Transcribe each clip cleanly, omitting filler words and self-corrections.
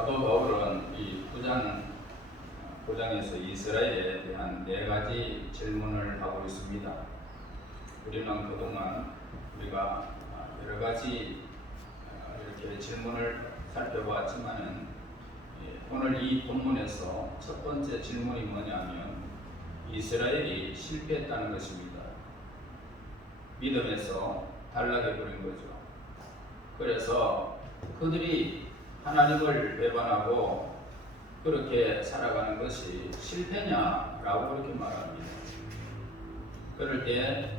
사도 바울은 이 9장에서 이스라엘에 대한 4가지 질문을 하고 있습니다. 우리는 그동안 우리가 여러 가지 이렇게 질문을 살펴보았지만은 오늘 이 본문에서 첫 번째 질문이 뭐냐면 이스라엘이 실패했다는 것입니다. 믿음에서 단락해 버린 거죠. 그래서 그들이 하나님을 배반하고 그렇게 살아가는 것이 실패냐라고 그렇게 말합니다. 그럴 때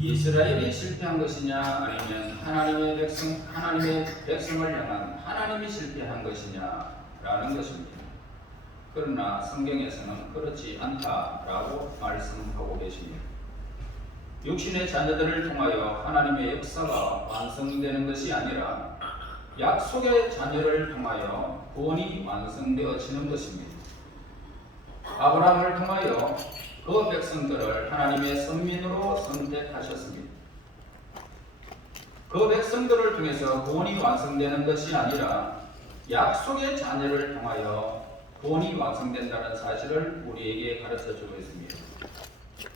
이스라엘이 실패한 것이냐 아니면 하나님의 백성을 향한 하나님이 실패한 것이냐라는 것입니다. 그러나 성경에서는 그렇지 않다라고 말씀하고 계십니다. 육신의 자녀들을 통하여 하나님의 역사가 완성되는 것이 아니라 약속의 자녀를 통하여 구원이 완성되어지는 것입니다. 아브라함을 통하여 그 백성들을 하나님의 선민으로 선택하셨습니다. 그 백성들을 통해서 구원이 완성되는 것이 아니라 약속의 자녀를 통하여 구원이 완성된다는 사실을 우리에게 가르쳐주고 있습니다.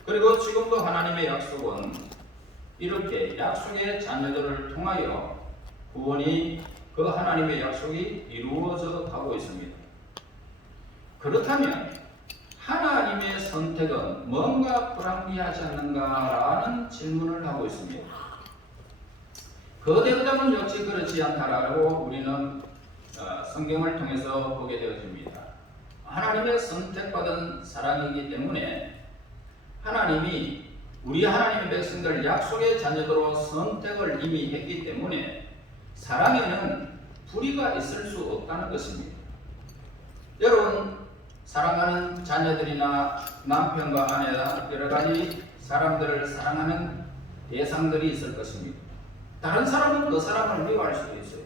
그리고 지금도 하나님의 약속은 이렇게 약속의 자녀들을 통하여 구원이 그 하나님의 약속이 이루어져 가고 있습니다. 그렇다면 하나님의 선택은 뭔가 불합리하지 않는가라는 질문을 하고 있습니다. 거대하다면 역시 그렇지 않다라고 우리는 성경을 통해서 보게 되어집니다. 하나님의 선택받은 사랑이기 때문에 하나님이 우리 하나님의 백성들 약속의 자녀들로 선택을 이미 했기 때문에 사랑에는 불의가 있을 수 없다는 것입니다. 여러분 사랑하는 자녀들이나 남편과 아내나 여러 가지 사람들을 사랑하는 대상들이 있을 것입니다. 다른 사람은 그 사람을 미워할 수도 있어요.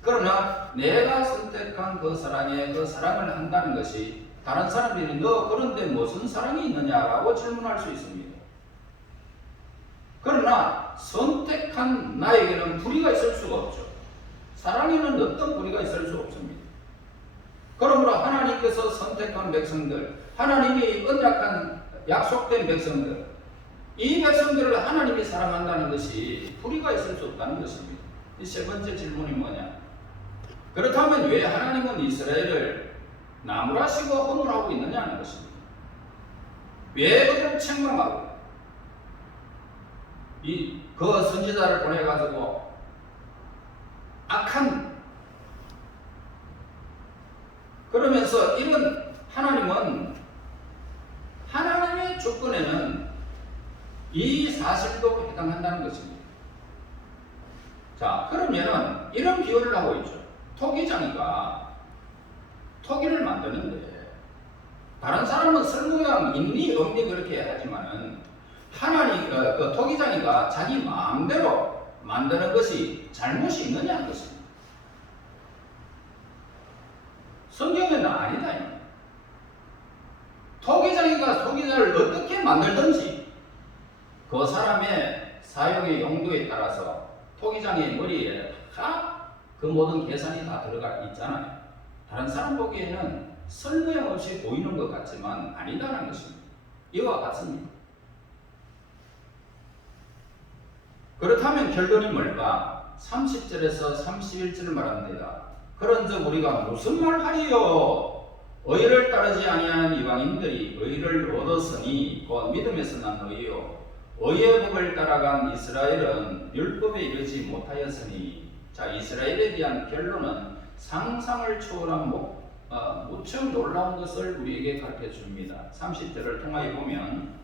그러나 내가 선택한 그 사랑에 그 사랑을 한다는 것이 다른 사람들이 너 그런데 무슨 사랑이 있느냐라고 질문할 수 있습니다. 그러나 선택한 나에게는 불의가 있을 수가 없죠. 사랑에는 어떤 불의가 있을 수 없습니다. 그러므로 하나님께서 선택한 백성들, 하나님이 언약한 약속된 백성들, 이 백성들을 하나님이 사랑한다는 것이 불의가 있을 수 없다는 것입니다. 이 세 번째 질문이 뭐냐? 그렇다면 왜 하나님은 이스라엘을 나무라시고 허물하고 있느냐는 것입니다. 왜 그들을 책망하고 그 선지자를 보내가지고 악한 그러면서 이런 하나님은 하나님의 조건에는 이 사실도 해당한다는 것입니다. 자, 그러면은 이런 비유를 하고 있죠. 토기장이가 토기를 만드는데 다른 사람은 설모양 있니 없니 그렇게 하지만은 하나님 그 토기장이가 자기 마음대로 만드는 것이 잘못이 있느냐는 것입니다. 성경에는 아니다. 토기장이가 토기장을 어떻게 만들든지 그 사람의 사용의 용도에 따라서 토기장의 머리에 그 모든 계산이 다 들어가 있잖아요. 다른 사람 보기에는 설명 없이 보이는 것 같지만 아니다라는 것입니다. 이와 같습니다. 그렇다면 결론이 뭘까? 30절에서 31절을 말합니다. 그런즉 우리가 무슨 말하리요? 의를 따르지 아니하는 이방인들이 의를 얻었으니 곧 믿음에서 난 의요. 의의 법을 따라간 이스라엘은 율법에 이르지 못하였으니. 자, 이스라엘에 대한 결론은 상상을 초월한 무척 놀라운 것을 우리에게 가르쳐 줍니다. 30절을 통하여 보면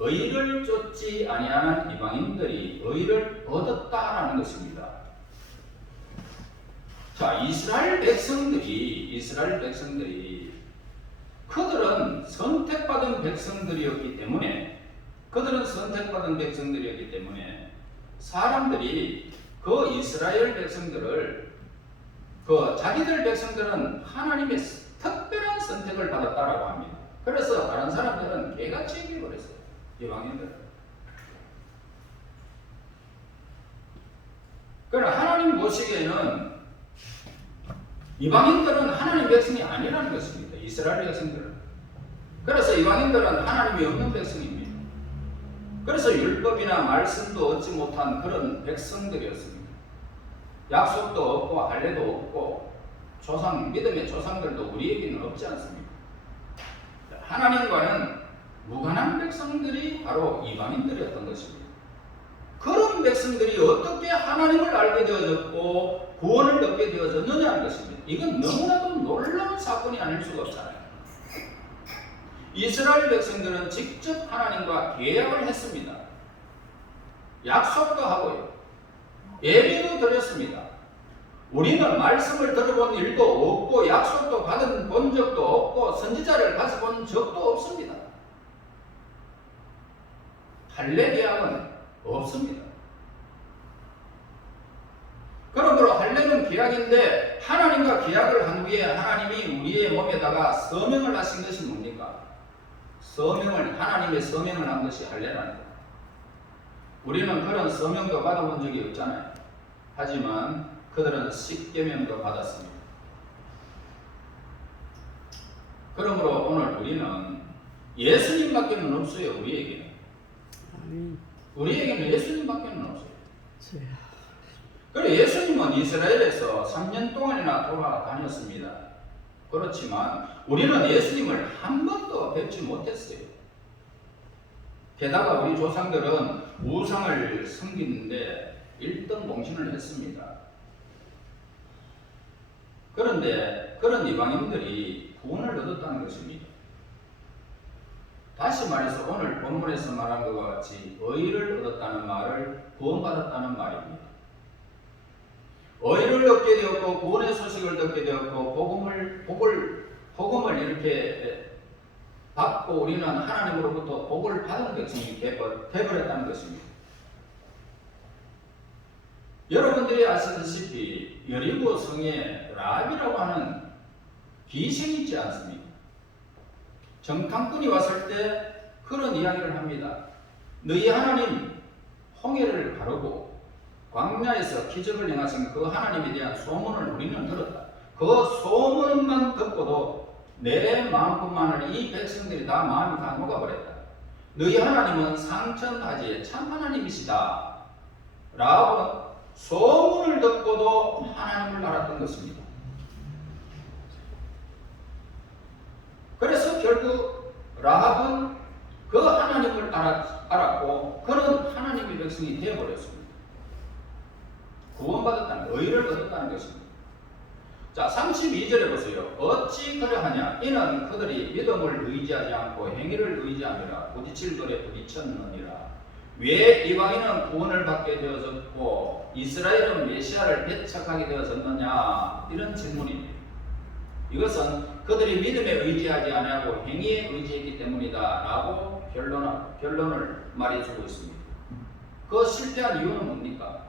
의를 쫓지 아니하는 이방인들이 의를 얻었다라는 것입니다. 자, 이스라엘 백성들이 그들은 선택받은 백성들이었기 때문에 사람들이 그 이스라엘 백성들을 자기들 백성들은 하나님의 특별한 선택을 받았다라고 합니다. 그래서 다른 사람들은 개같이 얘기해버렸어요. 이방인들. 그러나 하나님 보시기에는 이방인들은 하나님 백성이 아니라는 것입니다. 이스라엘 백성들은. 그래서 이방인들은 하나님이 없는 백성입니다. 그래서 율법이나 말씀도 얻지 못한 그런 백성들이었습니다. 약속도 없고 할례도 없고 믿음의 조상들도 우리에게는 없지 않습니까? 하나님과는 무관한 백성들이 바로 이방인들이었던 것입니다. 그런 백성들이 어떻게 하나님을 알게 되어졌고 구원을 얻게 되어졌느냐는 것입니다. 이건 너무나도 놀라운 사건이 아닐 수가 없잖아요. 이스라엘 백성들은 직접 하나님과 계약을 했습니다. 약속도 하고요. 예배도 드렸습니다. 우리는 말씀을 들어본 일도 없고 약속도 받은 본 적도 없고 선지자를 가서 본 적도 없습니다. 할례 계약은 없습니다. 그러므로 할례는 계약인데 하나님과 계약을 한 후에 하나님이 우리의 몸에다가 서명을 하신 것이 뭡니까? 하나님의 서명을 한 것이 할례라는 거예요. 우리는 그런 서명도 받아본 적이 없잖아요. 하지만 그들은 십계명도 받았습니다. 그러므로 오늘 우리는 예수님밖에는 없어요. 우리에게는 예수님밖에는 없어요. 그리고 예수님은 이스라엘에서 3년 동안이나 돌아다녔습니다. 그렇지만 우리는 예수님을 한 번도 뵙지 못했어요. 게다가 우리 조상들은 우상을 섬기는데 1등 공신을 했습니다. 그런데 그런 이방인들이 구원을 얻었다는 것입니다. 다시 말해서 오늘 본문에서 말한 것과 같이 의를 얻었다는 말을 구원받았다는 말입니다. 의를 얻게 되었고 구원의 소식을 듣게 되었고 복음을 이렇게 받고 우리는 하나님으로부터 복을 받은 백성이 되어버렸다는 것입니다. 여러분들이 아시다시피 여리고 성에 라합이라고 하는 귀신이 있지 않습니까? 정탐꾼이 왔을 때 그런 이야기를 합니다. 너희 하나님 홍해를 가르고 광야에서 기적을 행하신 그 하나님에 대한 소문을 우리는 들었다. 그 소문만 듣고도 내 마음뿐만 아니라 이 백성들이 다 마음이 다 녹아버렸다. 너희 하나님은 상천하지의 참 하나님이시다 라고 소문을 듣고도 하나님을 알았던 것입니다. 그래서 결국 라합은 그 하나님을 알았고 그는 하나님의 백성이 되어버렸습니다. 구원받았다는, 의를 얻었다는 것입니다. 자, 32절에 보세요. 어찌 그러하냐? 이는 그들이 믿음을 의지하지 않고 행위를 의지함이라 부딪힐 돌에 부딪혔느니라. 왜 이방인은 구원을 받게 되어졌고 이스라엘은 메시아를 배척하게 되어졌느냐? 이런 질문입니다. 이것은 그들이 믿음에 의지하지 아니하고 행위에 의지했기 때문이다 라고 결론을 말해주고 있습니다. 그 실패한 이유는 뭡니까?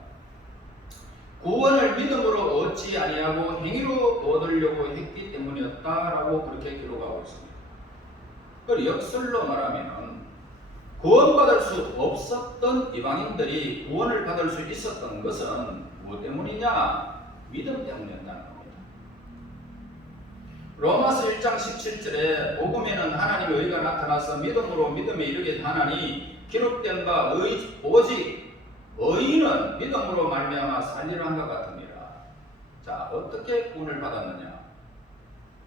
구원을 믿음으로 얻지 아니하고 행위로 얻으려고 했기 때문이었다라고 그렇게 기록하고 있습니다. 그리고 역설로 말하면 구원받을 수 없었던 이방인들이 구원을 받을 수 있었던 것은 무엇 때문이냐? 믿음 때문이었다는 겁니다. 로마서 1장 17절에 복음에는 하나님의 의가 나타나서 믿음으로 믿음에 이르게 하나니 기록된 바 오직 의인은 믿음으로 말미암아 살리라 한 것 같으니라. 자, 어떻게 구원을 받았느냐?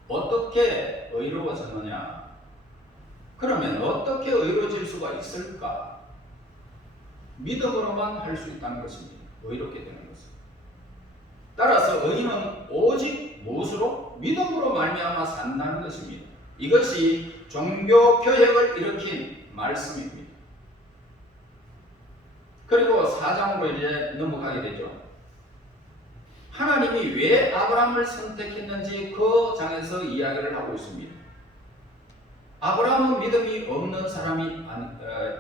어떻게 의로워졌느냐? 그러면 어떻게 의로워질 수가 있을까? 믿음으로만 할 수 있다는 것입니다. 의롭게 되는 것은. 따라서 의인은 오직 무엇으로? 믿음으로 말미암아 산다는 것입니다. 이것이 종교 개혁을 일으킨 말씀입니다. 그리고 4장으로 이제 넘어가게 되죠. 하나님이 왜 아브라함을 선택했는지 그 장에서 이야기를 하고 있습니다. 아브라함은 믿음이 없는 사람이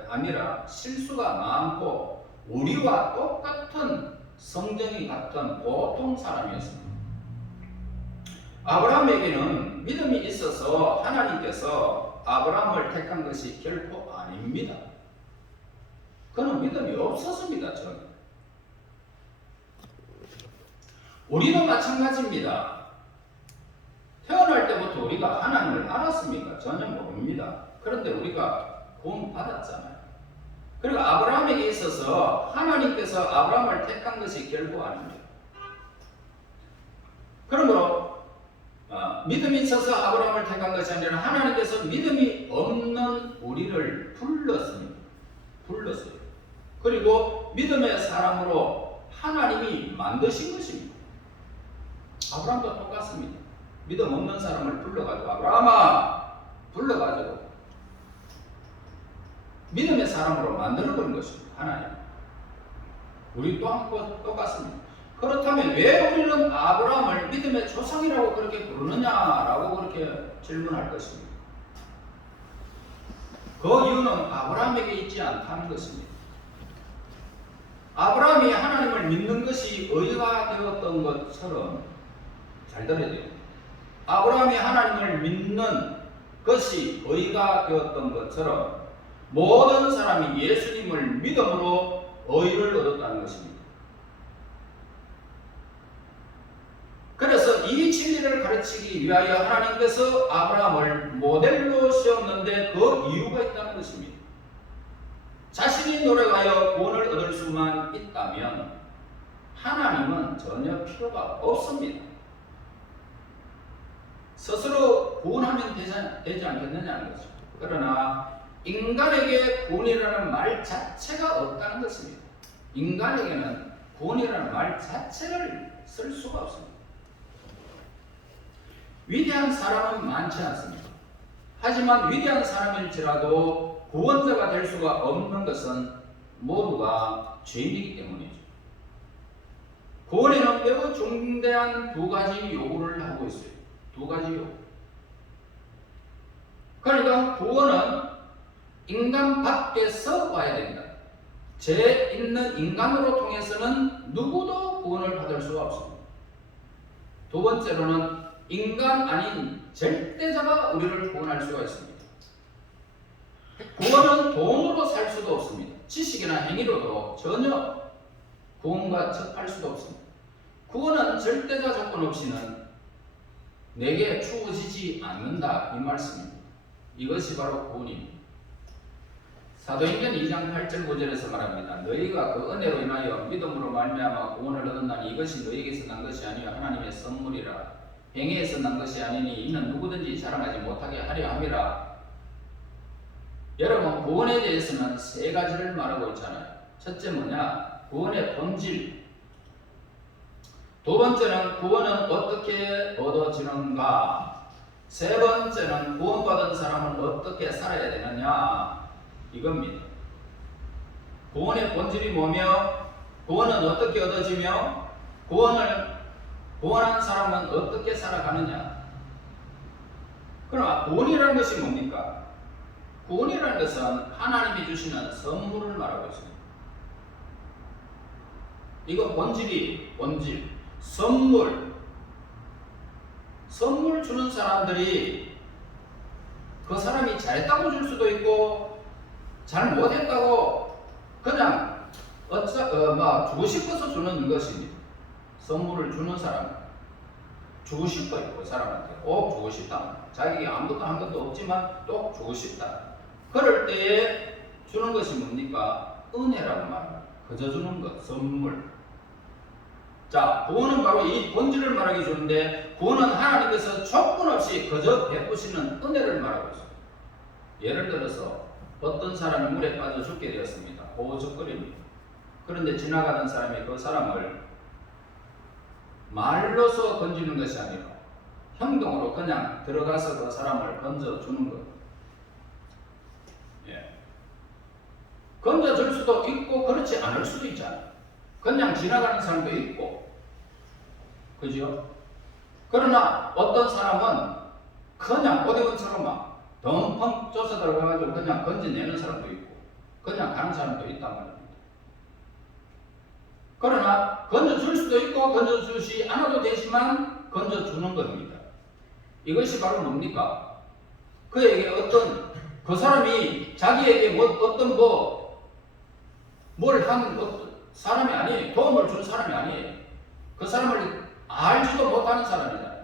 아니라 실수가 많고 우리와 똑같은 성정이 같은 보통 사람이었습니다. 아브라함에게는 믿음이 있어서 하나님께서 아브라함을 택한 것이 결코 아닙니다. 그는 믿음이 없었습니다. 저는. 우리도 마찬가지입니다. 우리가 하나님을 알았습니까? 전혀 모릅니다. 그런데 우리가 구원 받았잖아요. 그리고 아브라함에게 있어서 하나님께서 아브라함을 택한 것이 결코 아닙니다. 그러므로 믿음이 있어서 아브라함을 택한 것이 아니라 하나님께서 믿음이 없는 우리를 불렀습니다. 불렀어요. 그리고 믿음의 사람으로 하나님이 만드신 것입니다. 아브라함도 똑같습니다. 믿음 없는 사람을 불러가지고 아브라함아 불러가지고 믿음의 사람으로 만들어버린 것입니다. 하나님. 우리 또한 똑같습니다. 그렇다면 왜 우리는 아브라함을 믿음의 조상이라고 그렇게 부르느냐라고 그렇게 질문할 것입니다. 그 이유는 아브라함에게 있지 않다는 것입니다. 아브라함이 하나님을 믿는 것이 의가 되었던 것처럼 잘 들어야 돼요. 아브라함이 하나님을 믿는 것이 의가 되었던 것처럼 모든 사람이 예수님을 믿음으로 의를 얻었다는 것입니다. 그래서 이 진리를 가르치기 위하여 하나님께서 아브라함을 모델로 세웠는데 그 이유가 있다는 것입니다. 자신이 노력하여 구원을 얻을 수만 있다면 하나님은 전혀 필요가 없습니다. 스스로 구원하면 되지 않겠느냐는 것이죠. 그러나 인간에게 구원이라는 말 자체가 없다는 것입니다. 인간에게는 구원이라는 말 자체를 쓸 수가 없습니다. 위대한 사람은 많지 않습니다. 하지만 위대한 사람일지라도 구원자가 될 수가 없는 것은 모두가 죄인이기 때문이죠. 구원에는 매우 중대한 두 가지 요구를 하고 있어요. 두 가지 요구. 그러니까 구원은 인간 밖에서 와야 된다. 죄 있는 인간으로 통해서는 누구도 구원을 받을 수가 없습니다. 두 번째로는 인간 아닌 절대자가 우리를 구원할 수가 있습니다. 구원은 돈으로 살 수도 없습니다. 지식이나 행위로도 전혀 구원과 접할 수도 없습니다. 구원은 절대자 조건 없이는 내게 주어지지 않는다 이 말씀입니다. 이것이 바로 구원입니다. 사도행전 2장 8절 9절에서 말합니다. 너희가 그 은혜로 인하여 믿음으로 말미암아 구원을 얻었나니 이것이 너희에게서 난 것이 아니요 하나님의 선물이라. 행위에서 난 것이 아니니 이는 누구든지 자랑하지 못하게 하려 함이라. 여러분 구원에 대해서는 세 가지를 말하고 있잖아요. 첫째 뭐냐? 구원의 본질. 두 번째는 구원은 어떻게 얻어지는가? 세 번째는 구원받은 사람은 어떻게 살아야 되느냐? 이겁니다. 구원의 본질이 뭐며 구원은 어떻게 얻어지며 구원한 사람은 어떻게 살아가느냐? 그럼 구원이라는 것이 뭡니까? 구원이라는 것은 하나님이 주시는 선물을 말하고 있습니다. 이거 본질. 선물 주는 사람들이 그 사람이 잘했다고 줄 수도 있고 잘 못했다고 그냥 주고 싶어서 주는 것입니다. 선물을 주는 사람 주고 싶어요. 그 사람한테 꼭 주고 싶다. 자기에게 아무것도 한 것도 없지만 또 주고 싶다. 그럴 때에 주는 것이 뭡니까? 은혜라고 말합니다. 그저 주는 것, 선물. 자, 구원은 바로 이 본질을 말하기 좋은데 구원은 하나님께서 조건 없이 그저 베푸시는 은혜를 말하고 있습니다. 예를 들어서 어떤 사람이 물에 빠져 죽게 되었습니다. 보호적거립니다. 그런데 지나가던 사람이 그 사람을 말로서 건지는 것이 아니라 행동으로 그냥 들어가서 그 사람을 건져주는 것. 건져줄 수도 있고 그렇지 않을 수도 있잖아요. 그냥 지나가는 사람도 있고, 그죠? 그러나 어떤 사람은 그냥 어디건처럼 막 덩펑 쫓아 들어가가지고 그냥 건져내는 사람도 있고, 그냥 가는 사람도 있단 말입니다. 그러나 건져줄 수도 있고 건져주지 않아도 되지만 건져주는 겁니다. 이것이 바로 뭡니까? 그에게 그 사람이 자기에게 뭘 한 사람이 아니에요. 도움을 준 사람이 아니에요. 그 사람을 알지도 못하는 사람이잖아요.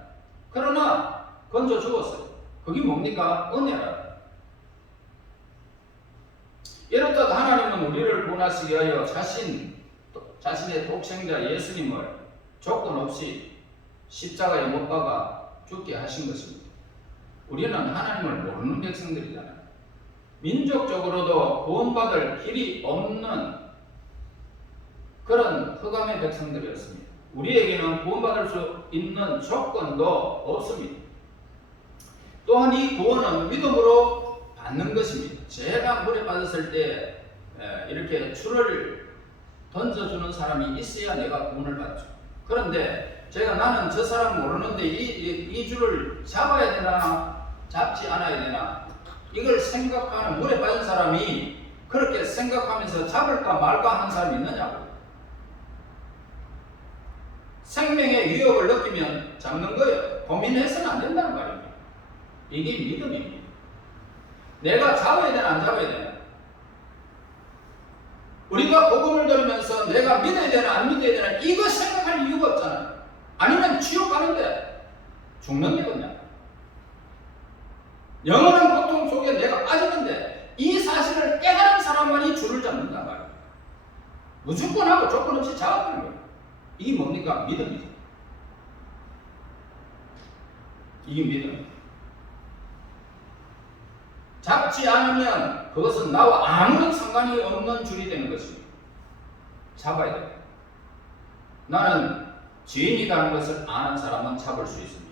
그러나 건져 주었어요. 그게 뭡니까? 은혜라. 이렇듯 하나님은 우리를 구원하시기 위하여 자신의 독생자 예수님을 조건 없이 십자가에 못 박아 죽게 하신 것입니다. 우리는 하나님을 모르는 백성들이잖아요. 민족적으로도 구원받을 길이 없는 그런 흑암의 백성들이었습니다. 우리에게는 구원받을 수 있는 조건도 없습니다. 또한 이 구원은 믿음으로 받는 것입니다. 제가 물에 빠졌을 때 이렇게 줄을 던져주는 사람이 있어야 내가 구원을 받죠. 그런데 나는 저 사람 모르는데 이 줄을 잡아야 되나 잡지 않아야 되나 이걸 생각하는 물에 빠진 사람이 그렇게 생각하면서 잡을까 말까 하는 사람이 있느냐고. 생명의 위협을 느끼면 잡는 거예요. 고민해서는 안 된다는 말입니다. 이게 믿음입니다. 내가 잡아야 되나 안 잡아야 되나. 우리가 복음을 들으면서 내가 믿어야 되나 안 믿어야 되나 이거 생각할 이유가 없잖아요. 아니면 지옥 가는데 죽는 게 없냐. 영원한 고통 속에 내가 빠지는데 이 사실을 깨달은 사람만이 줄을 잡는단 말이에요. 무조건 하고 조건 없이 잡아버리는 거예요. 이게 뭡니까? 믿음이죠. 이게 믿음. 잡지 않으면 그것은 나와 아무런 상관이 없는 줄이 되는 것입니다. 잡아야 돼요. 나는 죄인이라는 것을 아는 사람은 잡을 수 있습니다.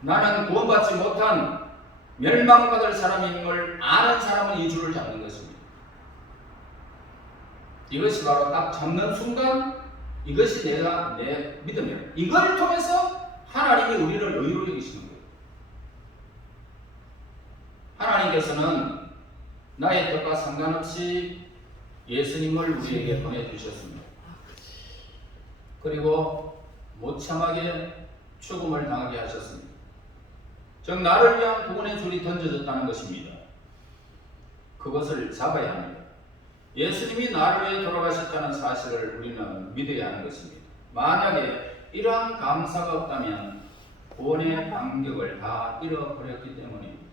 나는 구원받지 못한 멸망받을 사람인 걸 아는 사람은 이 줄을 잡는 것입니다. 이것이 바로 딱 잡는 순간 이것이 내 믿음이에요. 이걸 통해서 하나님이 우리를 의롭게 여기시는 거예요. 하나님께서는 나의 뜻과 상관없이 예수님을 우리에게 보내주셨습니다. 그리고 무참하게 죽음을 당하게 하셨습니다. 즉 나를 위한 구원의 줄이 던져졌다는 것입니다. 그것을 잡아야 합니다. 예수님이 나를 위해 돌아가셨다는 사실을 우리는 믿어야 하는 것입니다. 만약에 이러한 감사가 없다면 구원의 감격을 다 잃어버렸기 때문입니다.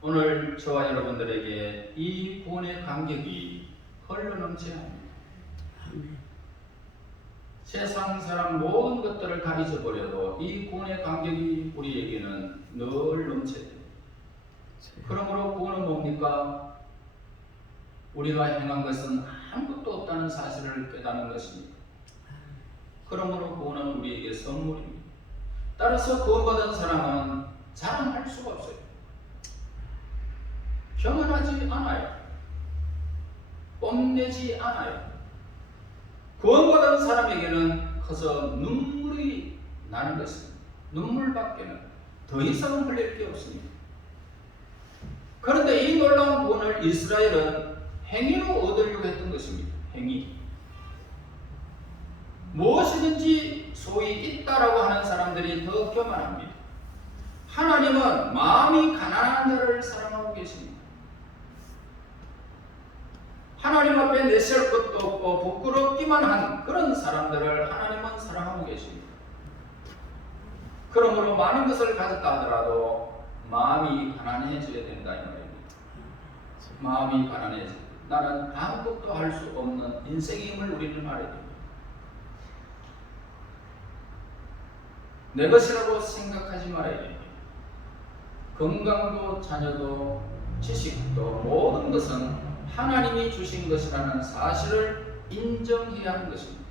오늘 저와 여러분들에게 이 구원의 감격이 흘러넘쳐야 합니다. 세상 사람 모든 것들을 다 잊어버려도 이 구원의 감격이 우리에게는 늘 넘쳐야 됩니다. 그러므로 구원은 뭡니까? 우리가 행한 것은 아무것도 없다는 사실을 깨닫는 것입니다. 그러므로 구원은 우리에게 선물입니다. 따라서 구원받은 사람은 자랑할 수가 없어요. 겸손하지 않아요. 뽐내지 않아요. 구원받은 사람에게는 커서 눈물이 나는 것입니다. 눈물밖에는 더 이상 흘릴 게 없습니다. 그런데 이 놀라운 구원을 이스라엘은 행위로 얻으려고 했던 것입니다. 행위. 무엇이든지 소위 있다라고 하는 사람들이 더 교만합니다. 하나님은 마음이 가난한 자를 사랑하고 계십니다. 하나님 앞에 내세울 것도 없고 부끄럽기만 한 그런 사람들을 하나님은 사랑하고 계십니다. 그러므로 많은 것을 가졌다 하더라도 마음이 가난해져야 된다 이 말입니다. 마음이 가난해져. 나는 아무것도 할 수 없는 인생임을 우리는 말해야 됩니다. 내 것이라고 생각하지 말아야 됩니다. 건강도 자녀도 지식도 모든 것은 하나님이 주신 것이라는 사실을 인정해야 하는 것입니다.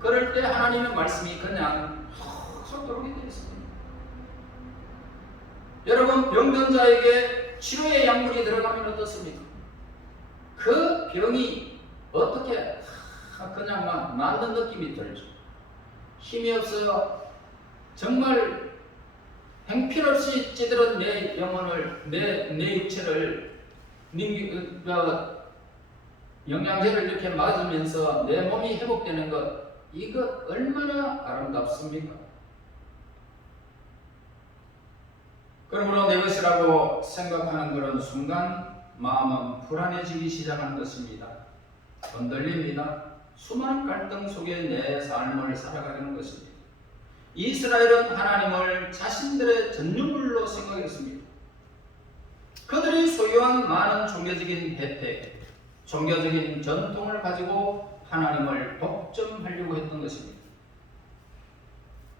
그럴 때 하나님의 말씀이 그냥 쏙 들어오게 되어 있습니다. 여러분 병든 자에게 치료의 약물이 들어가면 어떻습니까? 그 병이 어떻게 그냥 막 낫는 느낌이 들죠. 힘이 없어요. 정말 행필없이 찌들은 내 영혼을 내 육체를 영양제를 이렇게 맞으면서 내 몸이 회복되는 것 이거 얼마나 아름답습니까? 그러므로 내 것이라고 생각하는 그런 순간 마음은 불안해지기 시작하는 것입니다. 흔들립니다. 수많은 갈등 속에 내 삶을 살아가는 것입니다. 이스라엘은 하나님을 자신들의 전유물로 생각했습니다. 그들이 소유한 많은 종교적인 혜택, 종교적인 전통을 가지고 하나님을 독점하려고 했던 것입니다.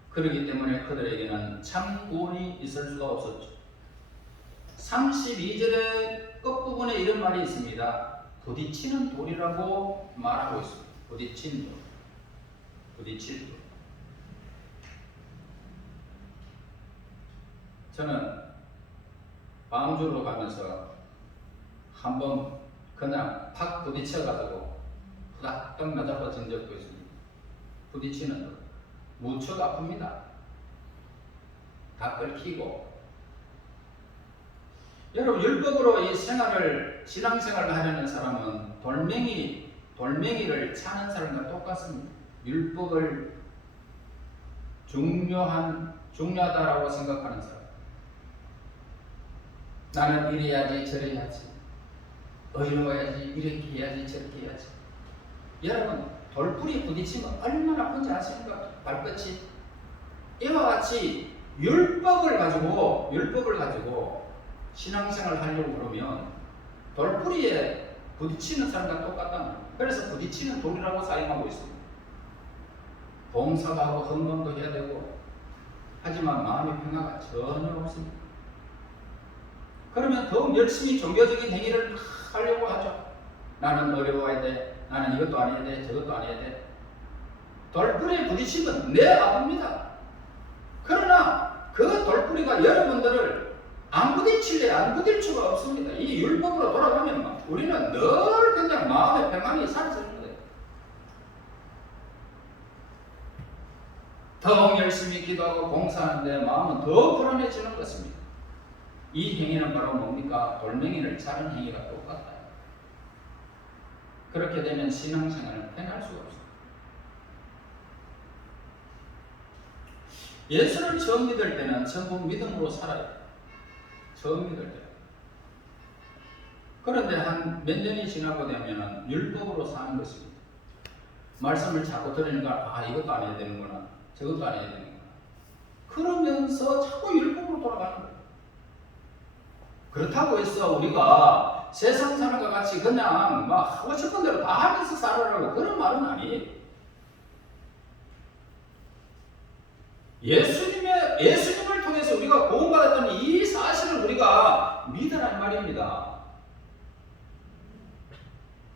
그렇기 때문에 그들에게는 참 구원이 있을 수가 없었죠. 32절의 끝부분에 이런 말이 있습니다. 부딪히는 돌이라고 말하고 있습니다. 부딪힌 돌. 부딪힌 돌. 저는 광주로 가면서 한번 그냥 팍 부딪혀가지고 후닥닥 맞아버진 적도 있습니다. 부딪히는 돌. 무척 아픕니다. 다 끓이고. 여러분, 율법으로 이 신앙생활을 하려는 사람은 돌멩이를 차는 사람과 똑같습니다. 율법을 중요하다라고 생각하는 사람. 나는 이래야지 저래야지, 의로워야지, 이렇게 해야지 저렇게 해야지. 여러분, 돌뿌리 부딪히면 얼마나 아픈지 아십니까? 발끝이. 이와 같이 율법을 가지고 신앙생활을 하려고 그러면 돌뿌리에 부딪히는 사람과 똑같다. 그래서 부딪히는 돌이라고 사용하고 있습니다. 봉사도 하고 헌금도 해야 되고, 하지만 마음의 평화가 전혀 없습니다. 그러면 더욱 열심히 종교적인 행위를 하려고 하죠. 나는 어려워야 돼. 나는 이것도 안 해야 돼. 저것도 안 해야 돼. 돌뿌리에 부딪히면 아픕니다. 그러나 그 돌뿌리가 여러분들을 안 부딪힐 수가 없습니다. 이 율법으로 돌아가면 우리는 늘 그냥 마음의 평안이 사라지는 거예요. 더욱 열심히 기도하고 봉사하는데 마음은 더 불안해지는 것입니다. 이 행위는 바로 뭡니까? 돌멩이를 차는 행위가 똑같다. 그렇게 되면 신앙생활을 행할 수가 없습니다. 예수를 처음 믿을 때는 전부 믿음으로 살아요. 처음 믿을 때. 그런데 한 몇 년이 지나고 되면 율법으로 사는 것입니다. 말씀을 자꾸 들으니까 이것도 안 해야 되는구나. 저것도 안 해야 되는구나. 그러면서 자꾸 율법으로 돌아가는 거예요. 그렇다고 해서 우리가 세상 사람과 같이 그냥 막 하고 싶은 대로 다 하면서 살아라고 그런 말은 아니에요. 예수님을 통해서 우리가 구원받았던 이 사실을 우리가 믿으란 말입니다.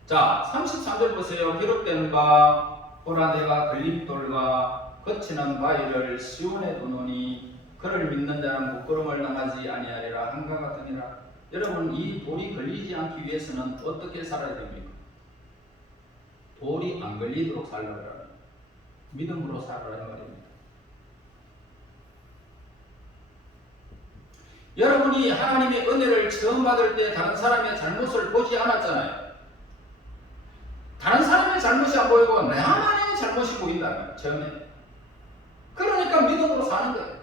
자, 33절 보세요. 기록된 바 보라 내가 걸림돌과 거치는 바위를 시온에 두노니 그를 믿는 자는 부끄러움을 당하지 아니하리라. 한과 같으니라. 여러분, 이 돌이 걸리지 않기 위해서는 어떻게 살아야 됩니까? 돌이 안 걸리도록 살라고 믿음으로 살아라는 말입니다. 여러분이 하나님의 은혜를 처음 받을 때 다른 사람의 잘못을 보지 않았잖아요. 다른 사람의 잘못이 안 보이고 나만의 잘못이 보인다는 거예요. 처음에. 그러니까 믿음으로 사는 거예요.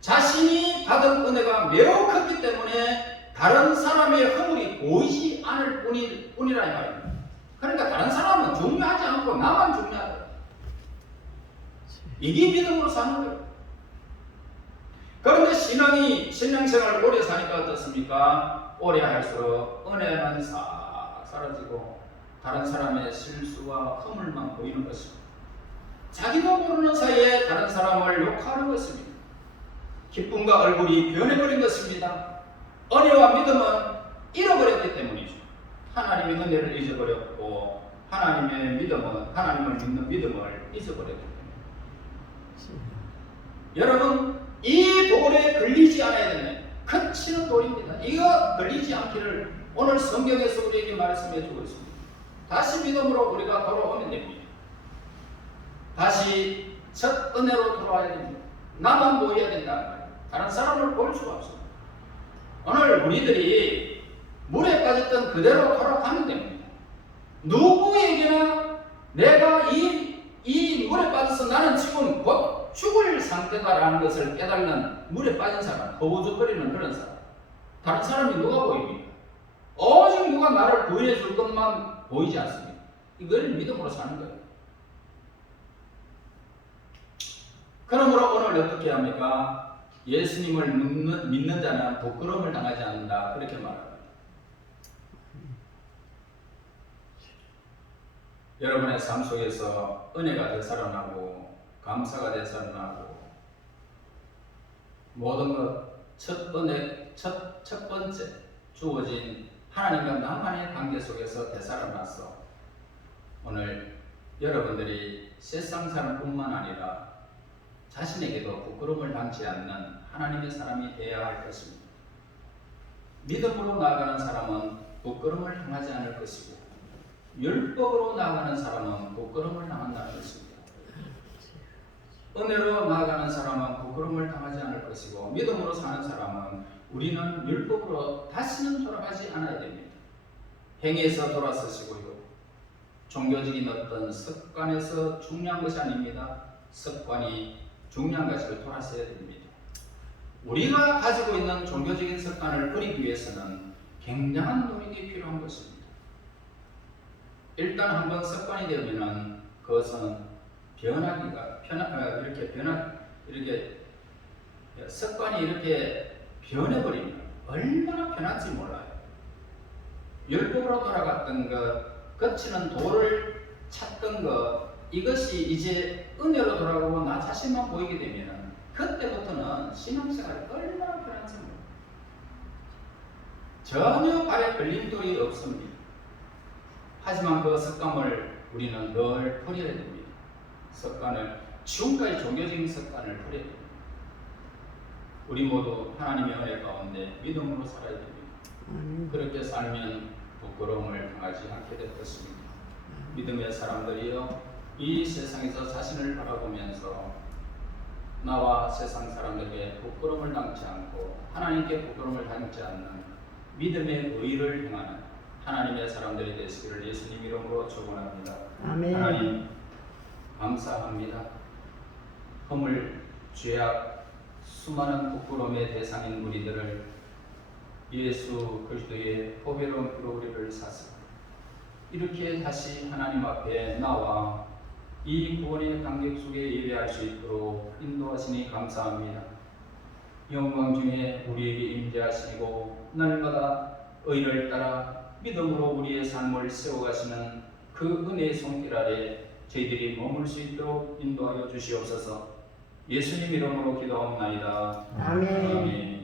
자신이 받은 은혜가 매우 컸기 때문에 다른 사람의 허물이 보이지 않을 뿐이라 이 말입니다. 그러니까 다른 사람은 중요하지 않고 나만 중요하다. 이게 믿음으로 사는 거예요. 그런데 신앙생활을 오래 사니까 어떻습니까? 오래 할수록 은혜는 싹 사라지고 다른 사람의 실수와 허물만 보이는 것입니다. 자기도 모르는 사이에 다른 사람을 욕하는 것입니다. 기쁨과 얼굴이 변해버린 것입니다. 은혜와 믿음은 잃어버렸기 때문이죠. 하나님의 은혜를 잊어버렸고 하나님을 믿는 믿음을 잊어버렸기 때문에. 여러분, 이 돌에 걸리지 않아야 되는 거치는 돌입니다. 이거 걸리지 않기를 오늘 성경에서 우리에게 말씀해 주고 있습니다. 다시 믿음으로 우리가 돌아오면 됩니다. 다시 첫 은혜로 돌아와야 됩니다. 나만 보여야 된다는 말이에요. 다른 사람을 볼 수가 없습니다. 오늘 우리들이 물에 빠졌던 그대로 돌아가면 됩니다. 누구에게나 내가 이 물에 빠져서 나는 지금 곧 죽을 상태다라는 것을 깨달는 물에 빠진 사람, 허우적거리는 그런 사람. 다른 사람이 누가 보입니까? 오직 누가 나를 구원해 줄 것만 보이지 않습니다. 이걸 믿음으로 사는 거예요. 그러므로 오늘 어떻게 합니까? 예수님을 믿는 자는 부끄러움을 당하지 않는다. 그렇게 말합니다. 여러분의 삶 속에서 은혜가 되살아나고 감사가 되살아나고 모든 것 첫 번째 주어진 하나님과 나만의 관계 속에서 되살아나서 오늘 여러분들이 세상 사람뿐만 아니라 자신에게도 부끄러움을 당치 않는 하나님의 사람이 되어야 할 것입니다. 믿음으로 나아가는 사람은 부끄러움을 당하지 않을 것이고 율법으로 나아가는 사람은 부끄러움을 당한다는 것입니다. 은혜로 나아가는 사람은 부끄러움을 당하지 않을 것이고 믿음으로 사는 사람은 우리는 율법으로 다시는 돌아가지 않아야 됩니다. 행위에서 돌아서시고요. 종교적인 어떤 습관에서 중요한 것이 아닙니다. 습관이 중요한 것을 돌아서야 됩니다. 우리가 가지고 있는 종교적인 습관을 버리기 위해서는 굉장한 노력이 필요한 것입니다. 일단 한번 습관이 되면은 그것은 이렇게 습관이 이렇게 변해버리면 얼마나 편한지 몰라요. 율법으로 돌아갔던 것, 거치는 도를 찾던 것, 이것이 이제 은혜로 돌아가고 나 자신만 보이게 되면 그때부터는 신앙생활이 얼마나 편한지 몰라요. 전혀 발에 걸림돌이 없습니다. 하지만 그 습관을 우리는 늘 버려야 됩니다. 습관을, 지금까지 종교적인 습관을 버려야 됩니다. 우리 모두 하나님의 은혜 가운데 믿음으로 살아야 됩니다. 그렇게 살면 부끄러움을 당하지 않게 될 것입니다. 믿음의 사람들이여, 이 세상에서 자신을 바라보면서 나와 세상 사람들에게 부끄러움을 당치 않고 하나님께 부끄러움을 당치 않는 믿음의 의를 행하는 하나님의 사람들이 되시기를 예수님 이름으로 축원합니다. 아멘. 하나님 감사합니다. 허물, 죄악, 수많은 부끄러움의 대상인 우리들을 예수 그리스도의 보배로운 피로 우리를 사서 이렇게 다시 하나님 앞에 나와 이 구원의 감격 속에 예배할 수 있도록 인도하시니 감사합니다. 영광 중에 우리에게 임재하시고 날마다 의를 따라 믿음으로 우리의 삶을 세워가시는 그 은혜의 손길 아래 저희들이 머물 수 있도록 인도하여 주시옵소서. 예수님 이름으로 기도하옵나이다. 아멘. 아멘.